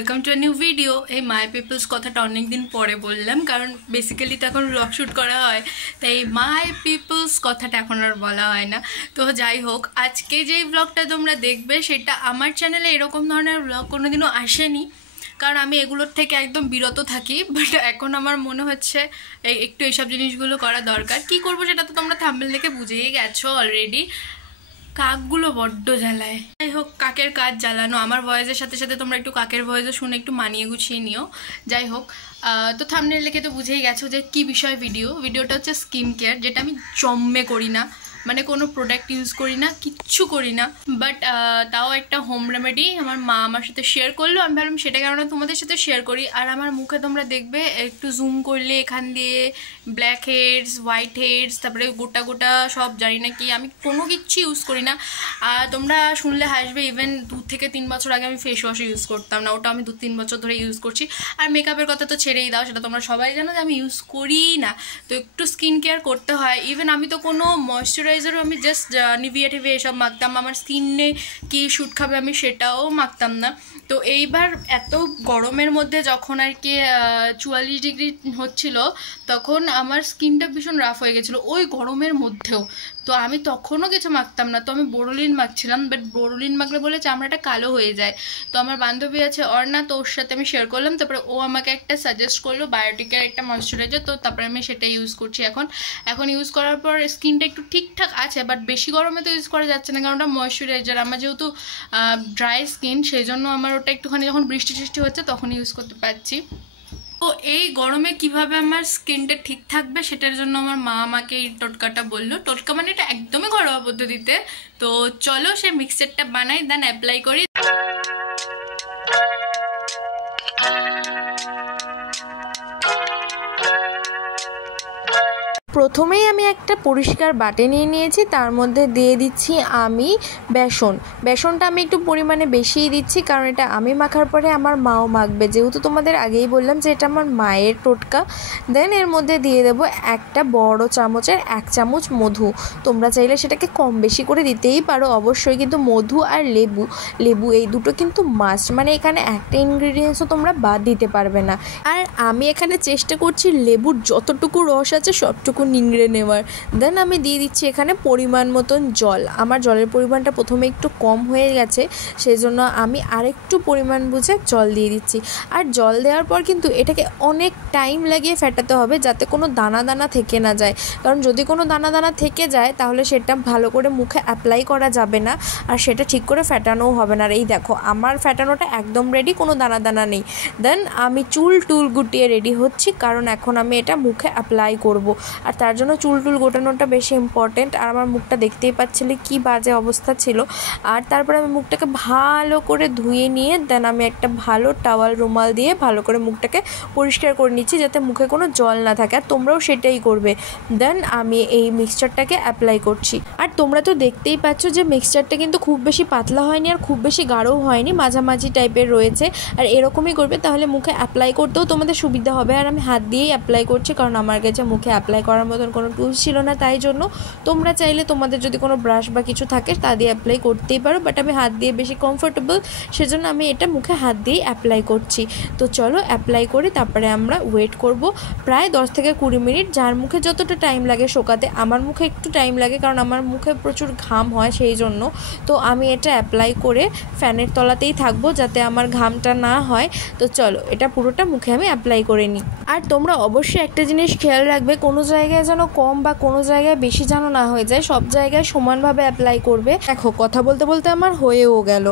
Welcome to a new video. এই মাই people's কথাটা অনেক দিন পরে বললাম, কারণ বেসিক্যালি তো এখন ব্লগ শ্যুট করা হয়, তাই মাই পিপলস কথাটা এখন আর বলা হয় না। তো যাই হোক, আজকে যেই ব্লগটা তোমরা দেখবে সেটা আমার চ্যানেলে এরকম ধরনের ব্লগ কোনোদিনও আসেনি, কারণ আমি এগুলোর থেকে একদম বিরত থাকি। বাট এখন আমার মনে হচ্ছে একটু এইসব জিনিসগুলো করা দরকার। কি করবো সেটা তো তোমরা থাম্বনেল দেখে বুঝেই গেছো অলরেডি। কাকগুলো বড্ড জ্বালায়। যাই হোক, কাকের কাজ জ্বালানো। আমার ভয়েসের সাথে সাথে তোমরা একটু কাকের ভয়েসও শুনে একটু মানিয়ে গুছিয়ে নিও। যাই হোক, তো থাম্বনেল দেখে তো বুঝেই গেছো যে কী বিষয় ভিডিওটা হচ্ছে স্কিন কেয়ার, যেটা আমি জম্মে করি না, মানে কোনো প্রোডাক্ট ইউজ করি না, কিচ্ছু করি না। বাট তাও একটা হোম রেমেডি আমার মা আমার সাথে শেয়ার করলো, আমি ভাবলাম সেটা কারণে তোমাদের সাথে শেয়ার করি। আর আমার মুখে তোমরা দেখবে একটু জুম করলে এখান দিয়ে ব্ল্যাক হেডস, হোয়াইট হেডস, তারপরে গোটা গোটা সব, জানি না কি, আমি কোনো কিচ্ছু ইউজ করি না। আর তোমরা শুনলে হাসবে, ইভেন 2 থেকে 3 বছর আগে আমি ফেস ওয়াশ ইউজ করতাম না, ওটা আমি 2-3 বছর ধরে ইউজ করছি। আর মেকআপের কথা তো ছেড়েই দাও, সেটা তোমরা সবাই জানো যে আমি ইউজ করি না। তো একটু স্কিন কেয়ার করতে হয়। ইভেন আমি তো কোনো ময়শ্চারাইজারও, আমি জাস্ট নিভিয়া টিভি এসব মাখতাম, আমার স্কিনে কি শ্যুট খাবে আমি সেটাও মাখতাম না। তো এইবার এত গরমের মধ্যে যখন আর কি 44 ডিগ্রি হচ্ছিল, তখন আমার স্কিনটা ভীষণ রাফ হয়ে গেছিলো ওই গরমের মধ্যেও। তো আমি তখনও কিছু মাখতাম না, তো আমি বোরোলিন মাখছিলাম। বাট বোরোলিন মাখলে বলে চামড়াটা কালো হয়ে যায়। তো আমার বান্ধবী আছে অর্ণা, তো ওর সাথে আমি শেয়ার করলাম। তারপরে ও আমাকে একটা সাজেস্ট করলো বায়োটিকের একটা ময়শ্চারাইজার, তো তারপরে আমি সেটা ইউজ করছি এখন ইউজ করার পর স্কিনটা একটু ঠিকঠাক আছে। বাট বেশি গরমে তো ইউজ করা যাচ্ছে না, কারণ ওটা ময়শ্চারাইজার। আমার যেহেতু ড্রাই স্কিন, সেই জন্য আমার ওটা একটুখানি যখন বৃষ্টি হচ্ছে তখন ইউজ করতে পারছি। তো এই গরমে কিভাবে আমার স্কিনটা ঠিক থাকবে সেটার জন্য আমার মা আমাকে এই টোটকাটা বললো। টোটকা মানে এটা একদমই ঘরোয়া পদ্ধতিতে। তো চলো সেই মিক্সচারটা বানাই, দেন অ্যাপ্লাই করি। প্রথমেই আমি একটা পরিষ্কার বাটি নিয়ে নিয়েছি, তার মধ্যে দিয়ে দিচ্ছি আমি বেসনটা আমি একটু পরিমাণে বেশিই দিচ্ছি, কারণ এটা আমি মাখার পরে আমার মাও মাখবে, যেহেতু তোমাদের আগেই বললাম যে এটা আমার মায়ের টোটকা। দেন এর মধ্যে দিয়ে দেবো একটা বড় চামচের 1 চামচ মধু। তোমরা চাইলে সেটাকে কম বেশি করে দিতেই পারো অবশ্যই, কিন্তু মধু আর লেবু এই দুটো কিন্তু মাস্ট, মানে এখানে একটা ইনগ্রিডিয়েন্টসও তোমরা বাদ দিতে পারবে না। আর আমি এখানে চেষ্টা করছি লেবুর যতটুকু রস আছে সবটুকু নিংড়ে নেওয়ার। দেন আমি দিয়ে দিচ্ছি এখানে পরিমাণ মতন জল। আমার জলের পরিমাণটা প্রথমে একটু কম হয়ে গেছে, সেই জন্য আমি আরেকটু পরিমাণ বুঝে জল দিয়ে দিচ্ছি। আর জল দেওয়ার পর কিন্তু এটাকে অনেক টাইম লাগিয়ে ফেটাতে হবে, যাতে কোনো দানা দানা থেকে না যায়, কারণ যদি কোনো দানা দানা থেকে যায় তাহলে সেটা ভালো করে মুখে অ্যাপ্লাই করা যাবে না, আর সেটা ঠিক করে ফেটানোও হবে না। আর এই দেখো আমার ফেটানোটা একদম রেডি, কোনো দানা দানা নেই। দেন আমি চুল গুটিয়ে রেডি হচ্ছি, কারণ এখন আমি এটা মুখে অ্যাপ্লাই করব। আর তার জন্য চুল গোটানোটা বেশি ইম্পর্টেন্ট। আর আমার মুখটা দেখতেই পাচ্ছিলে কি বাজে অবস্থা ছিল। আর তারপরে আমি মুখটাকে ভালো করে ধুয়ে নিয়ে দেন আমি একটা ভালো টাওয়াল রুমাল দিয়ে ভালো করে মুখটাকে পরিষ্কার করে নিচ্ছি, যাতে মুখে কোনো জল না থাকে। আর তোমরাও সেটাই করবে। দেন আমি এই মিক্সচারটাকে অ্যাপ্লাই করছি। আর তোমরা তো দেখতেই পাচ্ছ যে মিক্সচারটা কিন্তু খুব বেশি পাতলা হয়নি আর খুব বেশি গাঢ়ও হয়নি, মাঝামাঝি টাইপের রয়েছে। আর এরকমই করবে, তাহলে মুখে অ্যাপ্লাই করতেও তোমাদের সুবিধা হবে। আর আমি হাত দিয়েই অ্যাপ্লাই করছি, কারণ আমার কাছে মুখে অ্যাপ্লাই করার মতন কোনো টুলস ছিল না, তাই জন্য। তোমরা চাইলে তোমাদের যদি কোনো ব্রাশ বা কিছু থাকে তা দিয়ে অ্যাপ্লাই করতেই পারো, বাট আমি হাত দিয়ে বেশি কমফোর্টেবল, সেজন্য আমি এটা মুখে হাত দিয়েই অ্যাপ্লাই করছি। তো চলো অ্যাপ্লাই করে তারপরে আমরা ওয়েট করব প্রায় 10 থেকে 20 মিনিট। যার মুখে যতটা টাইম লাগে শোকাতে, আমার মুখে একটু টাইম লাগে, কারণ আমার মুখে প্রচুর ঘাম হয় সেই জন্য। তো আমি এটা অ্যাপ্লাই করে ফ্যানের তলাতেই থাকবো, যাতে আমার ঘামটা না হয়। তো চলো এটা পুরোটা মুখে আমি অ্যাপ্লাই করে নিই। আর তোমরা অবশ্যই একটা জিনিস খেয়াল রাখবে, কোনো জায়গায় যেন কম বা কোনো জায়গায় বেশি যেন না হয়ে যায়, সব জায়গায় সমানভাবে অ্যাপ্লাই করবে। দেখো কথা বলতে বলতে আমার হয়েও গেল।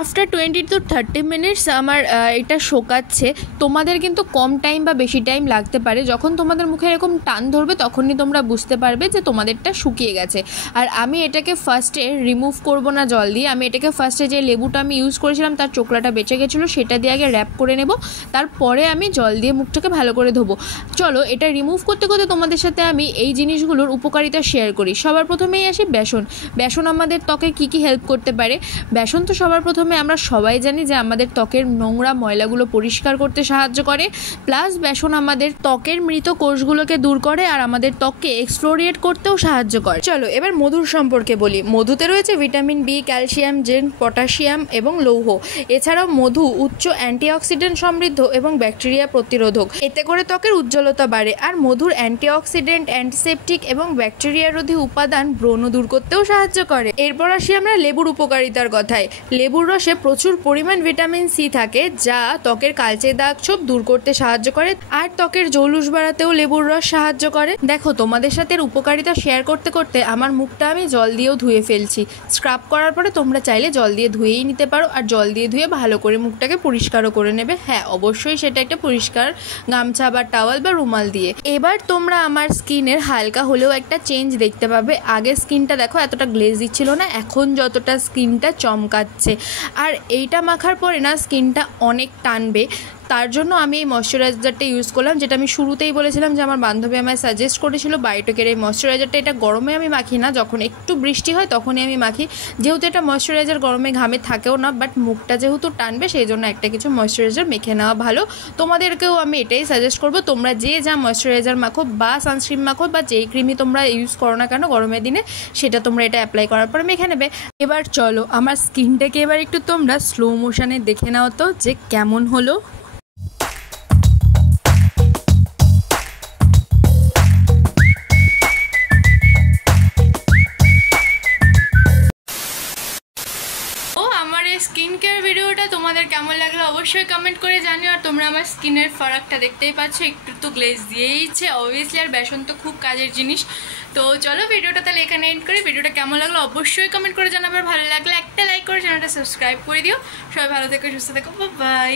আফটার 20 to 30 মিনিটস আমার এটা শোকাচ্ছে। তোমাদের কিন্তু কম টাইম বা বেশি টাইম লাগতে পারে। যখন তোমাদের মুখে এরকম টান ধরবে তখনই তোমরা বুঝতে পারবে যে তোমাদেরটা শুকিয়ে গেছে। আর আমি এটাকে ফার্স্টে রিমুভ করব না জল দিয়ে, আমি এটাকে ফার্স্টে যে লেবুটা আমি ইউজ করেছিলাম তার চোকলাটা বেঁচে গেছিলো, সেটা দিয়ে আগে র্যাপ করে নেব, তারপরে আমি জল দিয়ে মুখটাকে ভালো করে ধোবো। চলো এটা রিমুভ করতে করতে তোমাদের সাথে আমি এই জিনিসগুলোর উপকারিতা শেয়ার করি। সবার প্রথমেই আসি বেসন। আমাদের ত্বকে কী হেল্প করতে পারে। বেসন তো সবার প্রথমে মাধ্যমে আমরা সবাই জানি যে আমাদের ত্বকের নোংরা ময়লাগুলো পরিষ্কার করতে সাহায্য করে, প্লাস বেসন আমাদের ত্বকের মৃত কোষগুলোকে দূর করে আর আমাদের ত্বককে এক্সফ্লোরিয়েট করতেও সাহায্য করে। চলো এবার মধুর সম্পর্কে বলি। মধুতে রয়েছে vitamin B, calcium, zinc, potassium এবং লৌহ। এছাড়াও মধু উচ্চ অ্যান্টিঅক্সিডেন্ট সমৃদ্ধ এবং ব্যাকটেরিয়া প্রতিরোধক। এতে করে ত্বকের উজ্জ্বলতা বাড়ে। আর মধুর অ্যান্টিঅক্সিডেন্ট, অ্যান্টিসেপটিক এবং ব্যাকটেরিয়া রোধী উপাদান ব্রণ দূর করতেও সাহায্য করে। এরপর আসি আমরা লেবুর উপকারিতার কথায়। লেবুর রসে প্রচুর পরিমাণ ভিটামিন সি থাকে, যা ত্বকের কালচে দাগ ছোপ দূর করতে সাহায্য করে আর ত্বকের জৌলুস বাড়াতেও লেবুর রস সাহায্য করে। দেখো তোমাদের সাথে উপকারিতা শেয়ার করতে করতে আমার মুখটা আমি জল দিয়েও ধুয়ে ফেলছি। স্ক্রাব করার পরে তোমরা চাইলে জল দিয়ে ধুয়েই নিতে পারো, আর জল দিয়ে ধুয়ে ভালো করে মুখটাকে পরিষ্কারও করে নেবে। হ্যাঁ, অবশ্যই সেটা একটা পরিষ্কার গামছা বা টাওয়াল বা রুমাল দিয়ে। এবার তোমরা আমার স্কিনের হালকা হলেও একটা চেঞ্জ দেখতে পাবে। আগে স্কিনটা দেখো এতটা গ্লেজি ছিল না, এখন যতটা স্কিনটা চমকাচ্ছে। আর এইটা মাখার পরে না স্কিনটা অনেক টানবে। তার জন্য আমি এই ময়শ্চারাইজারটা ইউজ করলাম, যেটা আমি শুরুতেই বলেছিলাম যে আমার বান্ধবী আমায় সাজেস্ট করেছিল বায়োটেকের এই ময়শ্চারাইজারটা। এটা গরমে আমি মাখি না, যখন একটু বৃষ্টি হয় তখনই আমি মাখি। যেহেতু এটা ময়শ্চারাইজার গরমে ঘামে থাকেও না, বাট মুখটা যেহেতু টানবে সেই জন্য একটা কিছু ময়শ্চারাইজার মেখে নেওয়া ভালো। তোমাদেরকেও আমি এটাই সাজেস্ট করবো, তোমরা যে যা ময়শ্চারাইজার মাখো বা সানস্ক্রিন মাখো বা যেই ক্রিমই তোমরা ইউজ করো না কেন গরমের দিনে, সেটা তোমরা এটা অ্যাপ্লাই করার পরে মেখে নেবে। এবার চলো আমার স্কিনটাকে এবার একটু তোমরা স্লো মোশনে দেখে নাও তো যে কেমন হলো। স্কিন কেয়ার ভিডিওটা তোমাদের কেমন লাগলো অবশ্যই কমেন্ট করে জানিও। আর তোমরা আমার স্কিনের ফারাকটা দেখতেই পাচ্ছ, একটু তো গ্লেজ দিয়েইছে অবভিয়াসলি, আর বেসন তো খুব কাজের জিনিস। তো চলো ভিডিওটা তাহলে এখানে এন্ড করি। ভিডিওটা কেমন লাগলো অবশ্যই কমেন্ট করে জানাবে। ভালো লাগলে একটা লাইক করে চ্যানেলটা সাবস্ক্রাইব করে দিও। সবাই ভালো থেকো, সুস্থ থেকো, বাই।